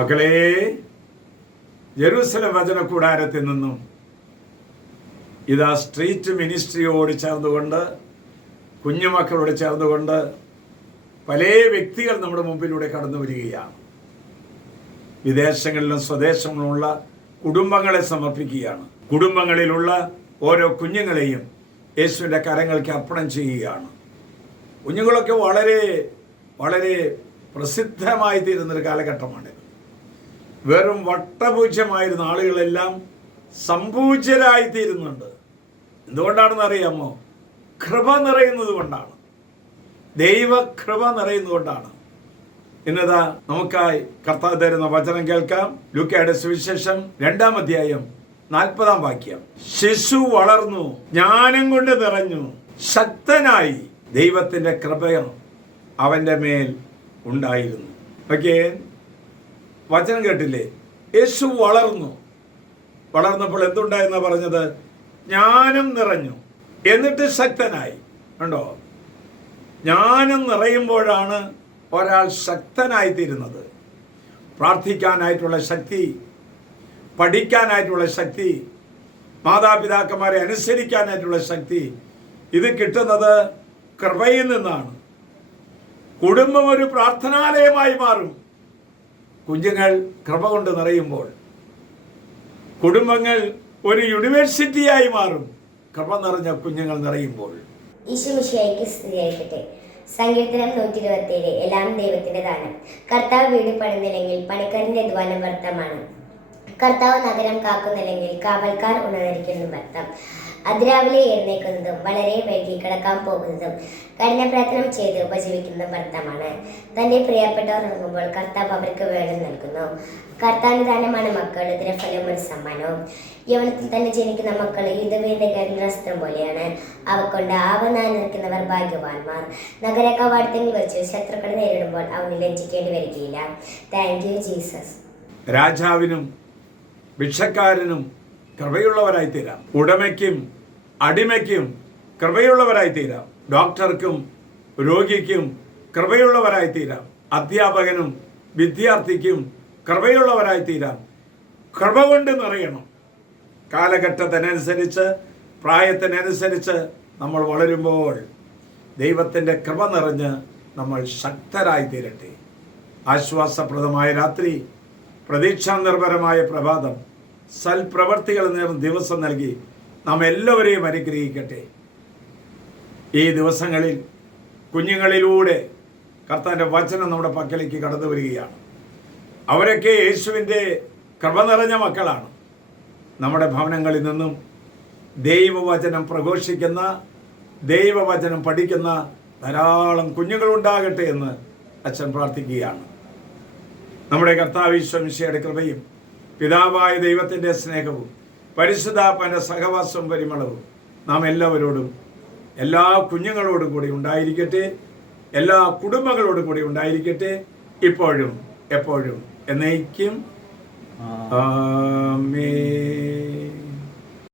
മക്കളെ, ജെറൂസലം വചന കൂടാരത്തിൽ നിന്നും ഇതാ സ്ട്രീറ്റ് മിനിസ്ട്രിയോട് ചേർന്നുകൊണ്ട്, കുഞ്ഞുമക്കളോട് ചേർന്നുകൊണ്ട് പല വ്യക്തികൾ നമ്മുടെ മുമ്പിലൂടെ കടന്നു വരികയാണ്. വിദേശങ്ങളിലും സ്വദേശങ്ങളിലുമുള്ള കുടുംബങ്ങളെ സമർപ്പിക്കുകയാണ്. കുടുംബങ്ങളിലുള്ള ഓരോ കുഞ്ഞുങ്ങളെയും യേശുവിൻ്റെ കരങ്ങൾക്ക് അർപ്പണം ചെയ്യുകയാണ്. കുഞ്ഞുങ്ങളൊക്കെ വളരെ വളരെ പ്രസിദ്ധമായി തീരുന്നൊരു കാലഘട്ടമാണിത്. വെറും വട്ടപൂജ്യമായിരുന്ന ആളുകളെല്ലാം സംപൂജ്യരായി തീരുന്നുണ്ട്. എന്തുകൊണ്ടാണെന്ന് അറിയാമോ? കൃപ നിറയുന്നത് കൊണ്ടാണ്. ദൈവകൃപ നിറയുന്നത് കൊണ്ടാണ്. ഇന്നതാ നമുക്കായി കർത്താവ് തരുന്ന വചനം കേൾക്കാം. ലൂക്കയുടെ സുവിശേഷം 2-ാം അധ്യായം 40-ാം വാക്യം. ശിശു വളർന്നു, ജ്ഞാനം കൊണ്ട് നിറഞ്ഞു, ശക്തനായി, ദൈവത്തിന്റെ കൃപ അവന്റെ മേൽ ഉണ്ടായിരുന്നു. ഓക്കെ, വചനം കേട്ടില്ലേ? യേശു വളർന്നു. വളർന്നപ്പോൾ എന്തുണ്ടായെന്ന പറഞ്ഞത്? ജ്ഞാനം നിറഞ്ഞു, എന്നിട്ട് ശക്തനായി. ഉണ്ടോ? ജ്ഞാനം നിറയുമ്പോഴാണ് ഒരാൾ ശക്തനായി തീരുന്നത്. പ്രാർത്ഥിക്കാനായിട്ടുള്ള ശക്തി, പഠിക്കാനായിട്ടുള്ള ശക്തി, മാതാപിതാക്കന്മാരെ അനുസരിക്കാനായിട്ടുള്ള ശക്തി, ഇത് കിട്ടുന്നത് കൃപയിൽ നിന്നാണ്. കുടുംബം ഒരു പ്രാർത്ഥനാലയമായി മാറും കുഞ്ഞുങ്ങൾ കൃപ കൊണ്ട് നിറയുമ്പോൾ. കുടുംബങ്ങൾ ഒരു യൂണിവേഴ്സിറ്റിയായി മാറും കൃപ നിറഞ്ഞ കുഞ്ഞുങ്ങൾ നിറയുമ്പോൾ. ഈശോമിശിഹായ്ക്ക് സ്തുതിയായിരിക്കട്ടെ. സങ്കീർത്തനം 127. എല്ലാം ദൈവത്തിന്റെ ദാനം. കർത്താവ് വീട് പണിതില്ലെങ്കിൽ പണിക്കാരന്റെ അധ്വാനം വ്യർത്ഥമാണ്. കർത്താവ് നഗരം കാക്കുന്നില്ലെങ്കിൽ കാവൽക്കാർ ഉണർന്നിരിക്കുന്നു വ്യർത്ഥം. അതിരാവിലെ എഴുന്നേൽക്കുന്നതും വളരെ വൈകി കിടക്കാൻ പോകുന്നതും കഠിന പ്രയത്നം ചെയ്ത് ഉപജീവിക്കുന്നതും വ്യർത്ഥമാണ്. തന്റെ പ്രിയപ്പെട്ടവർ ഇറങ്ങുമ്പോൾ കർത്താവ് അവർക്ക് വേണം നൽകുന്നു. കർത്താവിന് ദാനമാണ് മക്കൾ, ഇതിന് ഫലം ഒരു സമ്മാനവും. യൗവനത്തിൽ തന്നെ ജനിക്കുന്ന മക്കൾ യുദ്ധവീരന്റെ വസ്ത്രം പോലെയാണ്. അവ കൊണ്ട് ആവനാൻ നിൽക്കുന്നവർ ഭാഗ്യവാന്മാർ. നഗര കവാടത്തിൽ വെച്ച് ശത്രുക്കളെ നേരിടുമ്പോൾ അവന് ലജ്ജിക്കേണ്ടി വരികയില്ല. Thank you Jesus. രാജാവിനും ഭിക്ഷക്കാരനും കൃപയുള്ളവരായി തീരാം. ഉടമയ്ക്കും അടിമയ്ക്കും കൃപയുള്ളവരായി തീരാം. ഡോക്ടർക്കും രോഗിക്കും കൃപയുള്ളവരായി തീരാം. അധ്യാപകനും വിദ്യാർത്ഥിക്കും കൃപയുള്ളവരായി തീരാം. കൃപ കൊണ്ട് നിറയണം. കാലഘട്ടത്തിനനുസരിച്ച്, പ്രായത്തിനനുസരിച്ച് നമ്മൾ വളരുമ്പോൾ ദൈവത്തിൻ്റെ കൃപ നിറഞ്ഞ് നമ്മൾ ശക്തരായി തീരട്ടെ. ആശ്വാസപ്രദമായ രാത്രി, പ്രതീക്ഷാ നിർഭരമായ പ്രഭാതം, സൽപ്രവർത്തികൾ നേർന്ന ദിവസം നൽകി നാം എല്ലാവരെയും അനുഗ്രഹിക്കട്ടെ. ഈ ദിവസങ്ങളിൽ കുഞ്ഞുങ്ങളിലൂടെ കർത്താവിൻ്റെ വചനം നമ്മുടെ പക്കലേക്ക് കടന്നു വരികയാണ്. അവരൊക്കെ യേശുവിൻ്റെ കൃപ നിറഞ്ഞ മക്കളാണ്. നമ്മുടെ ഭവനങ്ങളിൽ നിന്നും ദൈവവചനം പ്രഘോഷിക്കുന്ന, ദൈവവചനം പഠിക്കുന്ന ധാരാളം കുഞ്ഞുങ്ങളുണ്ടാകട്ടെ എന്ന് അച്ഛൻ പ്രാർത്ഥിക്കുകയാണ്. നമ്മുടെ കർത്താവ് ഈശോമിശിഹായുടെ കൃപയും പിതാവായ ദൈവത്തിൻ്റെ സ്നേഹവും പരിശുദ്ധാത്മാവിന്റെ സഹവാസവും പരിമളവും നാം എല്ലാവരോടും, എല്ലാ കുഞ്ഞുങ്ങളോടും കൂടി ഉണ്ടായിരിക്കട്ടെ. എല്ലാ കുടുംബങ്ങളോടും കൂടി ഉണ്ടായിരിക്കട്ടെ, ഇപ്പോഴും എപ്പോഴും എന്നേക്കും. ആമേൻ.